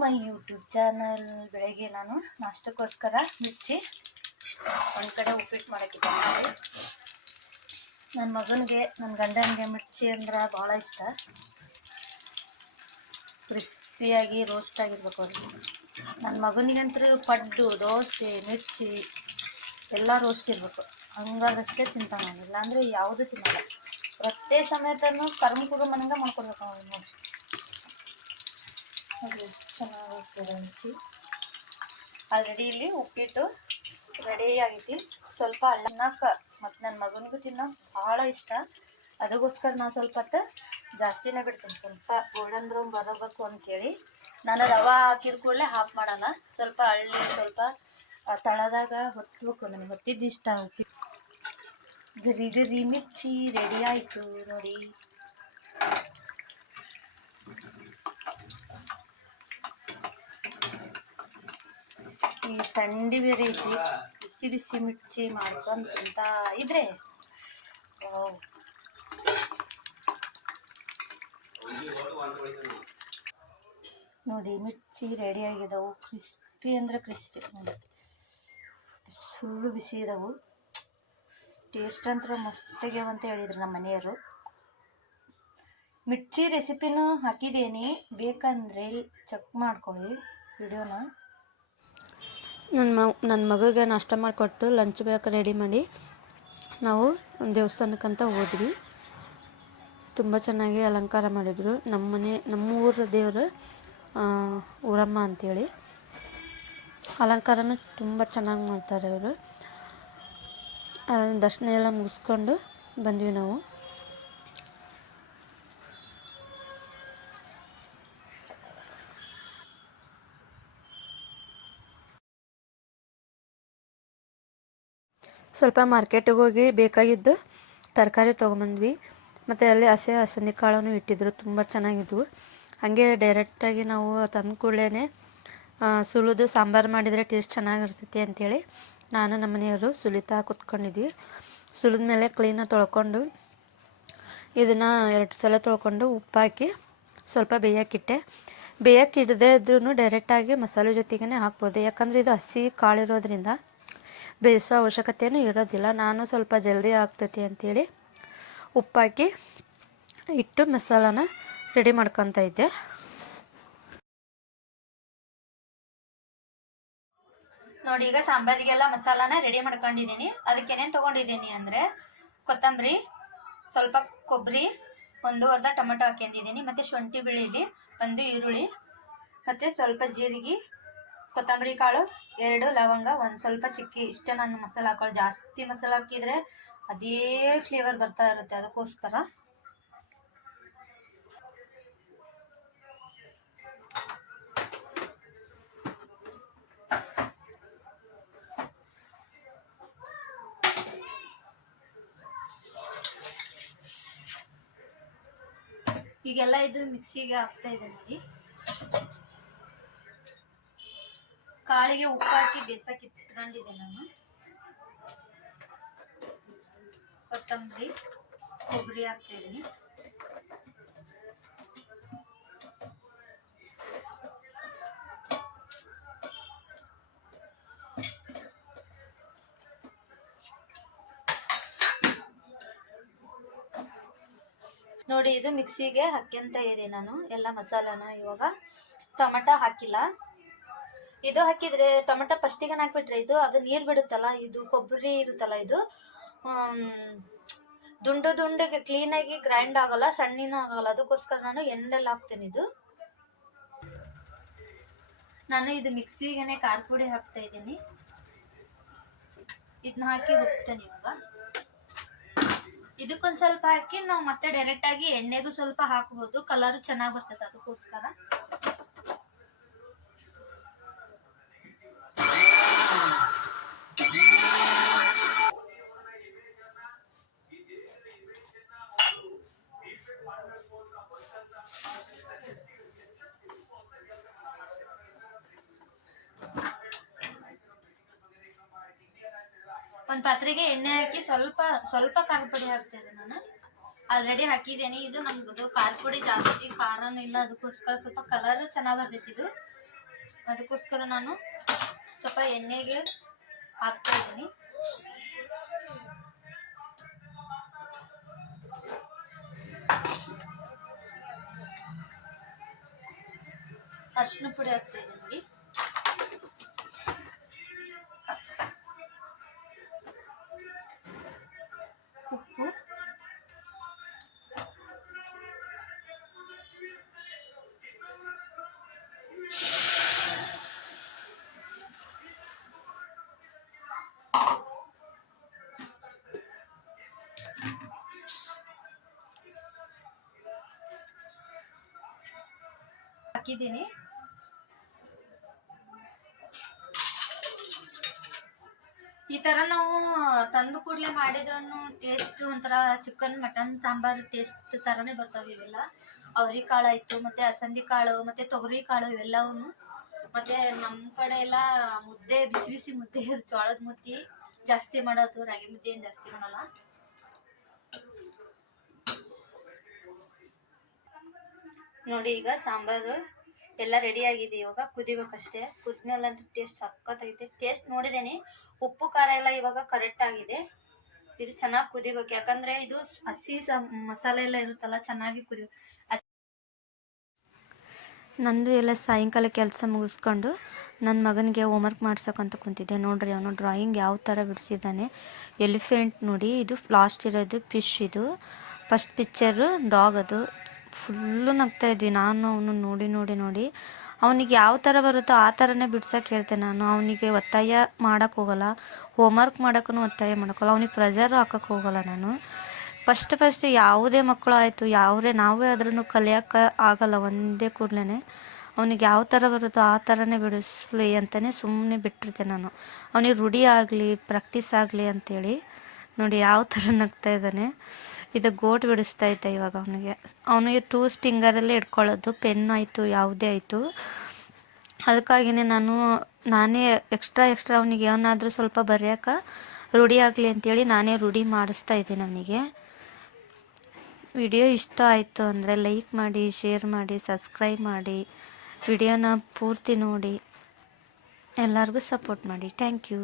My YouTube channel ಬೆಳಗ್ಗೆ ನಾನು ನಾಷ್ಟಕ್ಕೋಸ್ಕರ ಮಿರ್ಚಿ ಒಂದು ಕಡೆ ಉಪ್ಪಿಟ್ಟು ಮಾಡೋಕ್ಕಿದ್ದೀನಿ ನನ್ನ ಮಗನಿಗೆ ನನ್ನ ಗಂಡನಿಗೆ ಮಿರ್ಚಿ ಅಂದ್ರೆ ಭಾಳ ಇಷ್ಟ. ಕ್ರಿಸ್ಪಿಯಾಗಿ ರೋಸ್ಟ್ ಆಗಿರ್ಬೇಕು ಅವ್ರಿಗೆ ನನ್ನ ಮಗನಿಗಂತೂ ಪಡ್ಡು, ದೋಸೆ, ಮಿರ್ಚಿ ಎಲ್ಲ ರೋಸ್ಟ್ ಇರಬೇಕು. ಹಂಗಾದಷ್ಟೇ ತಿಂತಾನೆ ಇಲ್ಲಾಂದರೆ ಯಾವುದೂ ತಿನ್ನಲ್ಲ. ಪ್ರತಿ ಸಮೇತನೂ ಕರ್ಮ ಕುರು ಮನಂಗ ಮಾಡ್ಕೊಡ್ಬೇಕು ಅವ್ರಿಗೆ ನೋಡಿ ಅದು ಎಷ್ಟು ಚೆನ್ನಾಗಿ ಹಂಚಿ ಆಲ್ರೆಡಿ ಇಲ್ಲಿ, ಉಪ್ಪಿಟ್ಟು ರೆಡಿ ಆಗೈತಿ. ಸ್ವಲ್ಪ ಅಳ್ಳನ್ನಕ ಮತ್ತು ನನ್ನ ಮಗನಿಗೂ ತಿನ್ನೋಕೆ ಭಾಳ ಇಷ್ಟ. ಅದಕ್ಕೋಸ್ಕರ ನಾನು ಸ್ವಲ್ಪ ಜಾಸ್ತಿನೇ ಬಿಡ್ತೀನಿ. ಸ್ವಲ್ಪ ಗೋಲ್ಡನ್ ಬ್ರೌನ್ ಬರಬೇಕು ಅಂತೇಳಿ. ನಾನು ರವೆ ಹಾಕಿದ ಕೂಡಲೇ ಹಾಫ್ ಮಾಡಲ್ಲ. ಸ್ವಲ್ಪ ಹಳ್ಳಿ, ಸ್ವಲ್ಪ ತಳದಾಗ ಹೊತ್ತಬೇಕು ನನಗೆ ಹೊತ್ತಿದ್ದು ಇಷ್ಟ ಉಪ್ಪಿಟ್ಟು. ಗರಿ ಗರಿ ಮಿರ್ಚಿ ರೆಡಿ ಆಯಿತು ನೋಡಿ. ಥಂಡಿ ಬೇರೆ ಐತಿ ಬಿಸಿ ಬಿಸಿ ಮಿರ್ಚಿ ಮಾಡ್ಕೊಂಡು ತಿಂತಾ ಇದ್ರೆ. ನೋಡಿ, ಮಿರ್ಚಿ ರೆಡಿ ಆಗಿದಾವು. ಕ್ರಿಸ್ಪಿ ಅಂದ್ರೆ ಕ್ರಿಸ್ಪಿ ನೋಡಿ. ಸುಳ್ಳು ಬಿಸಿ ಇದಾವು. ಟೇಸ್ಟ್ ಅಂತೂ ಮಸ್ತಾಗ್ಯಾವ ಅಂತ ಹೇಳಿದ್ರು ನಮ್ಮ ಮನೆಯವರು. ಮಿರ್ಚಿ ರೆಸಿಪಿನೂ ಹಾಕಿದ್ದೀನಿ ಬೇಕಂದ್ರೆ ಚೆಕ್ ಮಾಡ್ಕೊಳ್ಳಿ ವಿಡಿಯೋನ ನನ್ನ ಮ ನನ್ನ ಮಗಳಿಗೆ ನಾಷ್ಟ ಮಾಡಿಕೊಟ್ಟು ಲಂಚ್ ಬೇಕು ರೆಡಿ ಮಾಡಿ ನಾವು ದೇವಸ್ಥಾನಕ್ಕಂತ ಹೋದ್ವಿ. ತುಂಬ ಚೆನ್ನಾಗಿ ಅಲಂಕಾರ ಮಾಡಿದರು. ನಮ್ಮ ಮನೆ, ನಮ್ಮೂರ ದೇವರು ಊರಮ್ಮ ಅಂಥೇಳಿ ಅಲಂಕಾರನೂ ತುಂಬ ಚೆನ್ನಾಗಿ ಮಾಡ್ತಾರೆ ಅವರು. ದರ್ಶನ ಎಲ್ಲ ಮುಗಿಸ್ಕೊಂಡು ಬಂದ್ವಿ ನಾವು. ಸ್ವಲ್ಪ ಮಾರ್ಕೆಟಿಗೆ ಹೋಗಿ ಬೇಕಾಗಿದ್ದು ತರಕಾರಿ ತೊಗೊಂಬಂದ್ವಿ. ಮತ್ತು ಅಲ್ಲಿ ಹಸೆ, ಹಸಂದಿ ಕಾಳನ್ನು ಇಟ್ಟಿದ್ರು. ತುಂಬ ಚೆನ್ನಾಗಿದ್ವು. ಹಾಗೆ ಡೈರೆಕ್ಟಾಗಿ ನಾವು ತಂದು ಕೂಡಲೇ ಸುಲಿದು ಸಾಂಬಾರು ಮಾಡಿದರೆ ಟೇಸ್ಟ್ ಚೆನ್ನಾಗಿರ್ತೈತಿ ಅಂಥೇಳಿ ನಾನು ನಮ್ಮ ಮನೆಯವರು ಸುಲಿತಾ ಕುತ್ಕೊಂಡಿದ್ವಿ. ಸುಲಿದ ಮೇಲೆ ಕ್ಲೀನಾಗಿ ತೊಳ್ಕೊಂಡು ಇದನ್ನು ಎರಡು ಸಲ ತೊಳ್ಕೊಂಡು ಉಪ್ಪು ಹಾಕಿ ಸ್ವಲ್ಪ ಬೇಯಕ್ಕಿಟ್ಟೆ ಬೇಯಕ್ಕೆ ಇಡದೇ ಇದ್ರೂ ಡೈರೆಕ್ಟಾಗಿ ಮಸಾಲೆ ಜೊತೆಗೇ ಹಾಕ್ಬೋದು. ಯಾಕಂದರೆ ಇದು ಹಸಿ ಕಾಳಿರೋದ್ರಿಂದ ಬೇಯಿಸೋ ಅವಶ್ಯಕತೆಯೂ ಇರೋದಿಲ್ಲ. ನಾನು ಸ್ವಲ್ಪ ಜಲ್ದಿ ಆಗ್ತೈತಿ ಅಂಥೇಳಿ ಉಪ್ಪಾಕಿ ಇಟ್ಟು ಮಸಾಲಾನ ರೆಡಿ ಮಾಡ್ಕೊತ ಇದ್ದೆ. ನೋಡಿ, ಈಗ ಸಾಂಬಾರಿಗೆಲ್ಲ ಮಸಾಲಾನ ರೆಡಿ ಮಾಡ್ಕೊಂಡಿದ್ದೀನಿ. ಅದಕ್ಕೆ ಏನೇನು ತೊಗೊಂಡಿದ್ದೀನಿ ಅಂದರೆ ಕೊತ್ತಂಬರಿ, ಸ್ವಲ್ಪ ಕೊಬ್ಬರಿ, ಒಂದು ಅರ್ಧ ಟೊಮೆಟೊ ಹಾಕ್ಯಂದಿದ್ದೀನಿ, ಮತ್ತು ಶುಂಠಿ ಬೆಳ್ಳುಳ್ಳಿ, ಒಂದು ಈರುಳ್ಳಿ, ಮತ್ತು ಸ್ವಲ್ಪ ಜೀರಿಗೆ ಕೊತ್ತಂಬರಿ ಕಾಳು, ಎರಡು ಲವಂಗ, ಒಂದು ಸ್ವಲ್ಪ ಚಿಕ್ಕಿ, ಇಷ್ಟೇ ನಾನು ಮಸಾಲ ಹಾಕೊಳ್ಳಿ ಜಾಸ್ತಿ ಮಸಾಲ ಹಾಕಿದರೆ ಅದೇ ಫ್ಲೇವರ್ ಬರ್ತಾ ಇರುತ್ತೆ ಅದಕ್ಕೋಸ್ಕರ. ಈಗೆಲ್ಲ ಇದು ಮಿಕ್ಸಿಗೆ ಹಾಕ್ತಾ ಇದೆ ನೋಡಿ ಕಾಳಿಗೆ ಉಪ್ಪು ಹಾಕಿ ಬೇಸಕ್ಕೆ ಇಟ್ಕೊಂಡಿದ್ದೆ ನಾನು. ಕೊತ್ತಂಬರಿ, ಕೊಬ್ಬರಿ ಹಾಕ್ತೀನಿ ನೋಡಿ, ಇದು ಮಿಕ್ಸಿಗೆ ಹಾಕ್ಯಂತ ಇದೆ ನಾನು. ಎಲ್ಲ ಮಸಾಲಾನ ಇವಾಗ ಟೊಮೆಟೊ ಹಾಕಿಲ್ಲ. ಇದು ಹಾಕಿದ್ರೆ ಟೊಮೆಟೊ ಫಸ್ಟಿಗೆ ಹಾಕ್ಬಿಟ್ರೆ ಇದು, ಅದು ನೀರು ಬಿಡುತ್ತಲ್ಲ, ಇದು ಕೊಬ್ಬರಿ ಇರುತ್ತಲ್ಲ ಇದು ದುಂಡು ದುಂಡಿಗೆ ಕ್ಲೀನಾಗಿ ಗ್ರೈಂಡ್ ಆಗಲ್ಲ, ಸಣ್ಣಿನ ಆಗಲ್ಲ, ಅದಕ್ಕೋಸ್ಕರ ನಾನು ಎಣ್ಣೆಲ್ಲಿ ಹಾಕ್ತೇನೆ ಇದು. ನಾನು ಇದು ಮಿಕ್ಸಿಗೆನೆ ಖಾರ ಪುಡಿ ಹಾಕ್ತಾ ಇದ್ದೀನಿ. ಇದನ್ನ ಹಾಕಿ ಹುಡ್ತೇನೆ ಇವಾಗ. ಇದಕ್ಕೊಂದ್ ಸ್ವಲ್ಪ ಹಾಕಿ ನಾವು ಮತ್ತೆ ಡೈರೆಕ್ಟ್ ಆಗಿ ಎಣ್ಣೆಗೂ ಸ್ವಲ್ಪ ಹಾಕ್ಬೋದು ಕಲರ್ ಚೆನ್ನಾಗಿ ಬರ್ತದೆ ಅದಕ್ಕೋಸ್ಕರ. ಒಂದ್ ಪಾತ್ರೆಗೆ ಎಣ್ಣೆ ಹಾಕಿ ಸ್ವಲ್ಪ ಸ್ವಲ್ಪ ಖಾರ ಪುಡಿ ಹಾಕ್ತಿದ್ದೆ ನಾನು. ಆಲ್ರೆಡಿ ಹಾಕಿದ್ದೇನೆ. ಇದು ನಮ್ದು ಖಾರ ಪುಡಿ ಜಾಸ್ತಿ, ಖಾರನೂ ಇಲ್ಲ. ಅದಕ್ಕೋಸ್ಕರ ಸ್ವಲ್ಪ ಕಲರು ಚೆನ್ನಾಗಿ ಬರ್ತೈತಿ ಇದು. ಅದಕ್ಕೋಸ್ಕರ ನಾನು ಸ್ವಲ್ಪ ಎಣ್ಣೆಗೆ ಹಾಕ್ತಾ ಇದ್ದೀನಿ ಅರ್ಶಿನ ಪುಡಿ ಹಾಕ್ತಾ ಇದ್ದೀನಿ ಹಾಕಿದ್ದೀನಿ. ಈ ತರ ನಾವು ತಂದು ಕೂಡಲೇ ಮಾಡಿದ್ರೂ ಟೇಸ್ಟ್ ಒಂಥರ ಚಿಕನ್ ಮಟನ್ ಸಾಂಬಾರ್ ಟೇಸ್ಟ್ ತರನೇ ಬರ್ತಾವೆ ಇವೆಲ್ಲ. ಅವ್ರಿ ಕಾಳು ಆಯ್ತು, ಮತ್ತೆ ಅಸಂದಿ ಕಾಳು, ಮತ್ತೆ ತೊಗರಿ ಕಾಳು ಇವೆಲ್ಲವನ್ನು ಮತ್ತೆ ನಮ್ಮ ಕಡೆ ಎಲ್ಲ ಮುದ್ದೆ, ಬಿಸಿ ಬಿಸಿ ಮುದ್ದೆ, ಜೋಳದ ಮುದ್ದೆ ಜಾಸ್ತಿ ಮಾಡೋದು, ರಾಗಿ ಮುದ್ದೆ ಏನು ಜಾಸ್ತಿ ಮಾಡಲ್ಲ. ನೋಡಿ ಈಗ ಸಾಂಬಾರು ಎಲ್ಲ ರೆಡಿ ಆಗಿದೆ ಇವಾಗ. ಕುದಿಬೇಕಷ್ಟೇ ಕುದ್ಮೇಲಂತೂ ಟೇಸ್ಟ್ ಸಖತ್ತಾಗಿದೆ. ಟೇಸ್ಟ್ ನೋಡಿದ್ದೀನಿ. ಉಪ್ಪು, ಖಾರ ಎಲ್ಲ ಇವಾಗ ಕರೆಕ್ಟ್ ಆಗಿದೆ. ಇದು ಚೆನ್ನಾಗಿ ಕುದಿಬೇಕು. ಯಾಕಂದ್ರೆ ಇದು ಹಸಿ ಮಸಾಲೆ ಎಲ್ಲ ಇರುತ್ತಲ್ಲ, ಚೆನ್ನಾಗಿ ಕುದಿ, ನಂದು ಎಲ್ಲ ಸಾಯಂಕಾಲ ಕೆಲಸ ಮುಗಿಸ್ಕೊಂಡು ನನ್ನ ಮಗನಿಗೆ ಹೋಮ್ವರ್ಕ್ ಮಾಡ್ಸೋಕ್ಕಂತ ಕುಂತಿದ್ದೆ. ನೋಡ್ರಿ, ಅವನು ಡ್ರಾಯಿಂಗ್ ಯಾವ ಥರ ಬಿಡಿಸಿದ್ದಾನೆ. ಎಲಿಫೆಂಟ್ ನೋಡಿ, ಇದು ಲಾಸ್ಟ್ ಇರೋದು ಫಿಶ್ ಇದು. ಫಸ್ಟ್ ಪಿಕ್ಚರು ಡಾಗ್ ಅದು. ಫುಲ್ಲು ನಗ್ತಾ ಇದ್ವಿ ನಾನು ಅವನು ನೋಡಿ ನೋಡಿ ನೋಡಿ. ಅವನಿಗೆ ಯಾವ ಥರ ಬರುತ್ತೋ ಆ ಥರನೇ ಬಿಡ್ಸೋಕೆ ಹೇಳ್ತೇನೆ ನಾನು. ಅವನಿಗೆ ಒತ್ತಾಯ ಮಾಡೋಕ್ಕೆ ಹೋಗಲ್ಲ. ಹೋಮ್ವರ್ಕ್ ಮಾಡೋಕ್ಕೂ ಒತ್ತಾಯ ಮಾಡೋಕ್ಕಲ್ಲ ಅವನಿಗೆ ಪ್ರೆಷರ್ ಹಾಕೋಕ್ಕೆ ಹೋಗಲ್ಲ ನಾನು. ಫಸ್ಟ್ ಫಸ್ಟ್ ಯಾವುದೇ ಮಕ್ಕಳು ಆಯಿತು, ಯಾವುದೇ ನಾವೇ ಆದ್ರೂ ಕಲಿಯೋಕೆ ಆಗಲ್ಲ ಒಂದೇ ಕೂಡಲೇ ಅವನಿಗೆ ಯಾವ ಥರ ಬರುತ್ತೋ ಆ ಥರನೇ ಬಿಡಿಸ್ಲಿ ಅಂತಲೇ ಸುಮ್ಮನೆ ಬಿಟ್ಟಿರ್ತೇನೆ ನಾನು. ಅವನಿಗೆ ರೂಢಿ ಆಗಲಿ ಪ್ರಾಕ್ಟೀಸ್ ಆಗಲಿ ಅಂತೇಳಿ. ನೋಡಿ ಯಾವ ಥರ ನಗ್ತಾ ಇದ್ದಾನೆ. ಇದು ಗೋಟ್ ಬಿಡಿಸ್ತಾ ಇದ್ದೆ ಇವಾಗ ಅವನಿಗೆ. ಅವನಿಗೆ ಟೂ ಫಿಂಗರಲ್ಲೇ ಇಟ್ಕೊಳ್ಳೋದು. ಪೆನ್ ಆಯಿತು, ಯಾವುದೇ ಆಯಿತು. ಅದಕ್ಕಾಗಿಯೇ ನಾನು, ನಾನೇ ಎಕ್ಸ್ಟ್ರಾ ಎಕ್ಸ್ಟ್ರಾ ಅವನಿಗೆ ಏನಾದರೂ ಸ್ವಲ್ಪ ಬರೆಯೋಕೆ ರೂಢಿ ಆಗಲಿ ಅಂತೇಳಿ ನಾನೇ ರೂಢಿ ಮಾಡಿಸ್ತಾ ಇದ್ದೀನಿ ಅವನಿಗೆ. ವಿಡಿಯೋ ಇಷ್ಟ ಆಯಿತು ಅಂದರೆ ಲೈಕ್ ಮಾಡಿ ಶೇರ್ ಮಾಡಿ ಸಬ್ಸ್ಕ್ರೈಬ್ ಮಾಡಿ, ವಿಡಿಯೋನ ಪೂರ್ತಿ ನೋಡಿ. ಎಲ್ಲರಿಗೂ ಸಪೋರ್ಟ್ ಮಾಡಿ. Thank you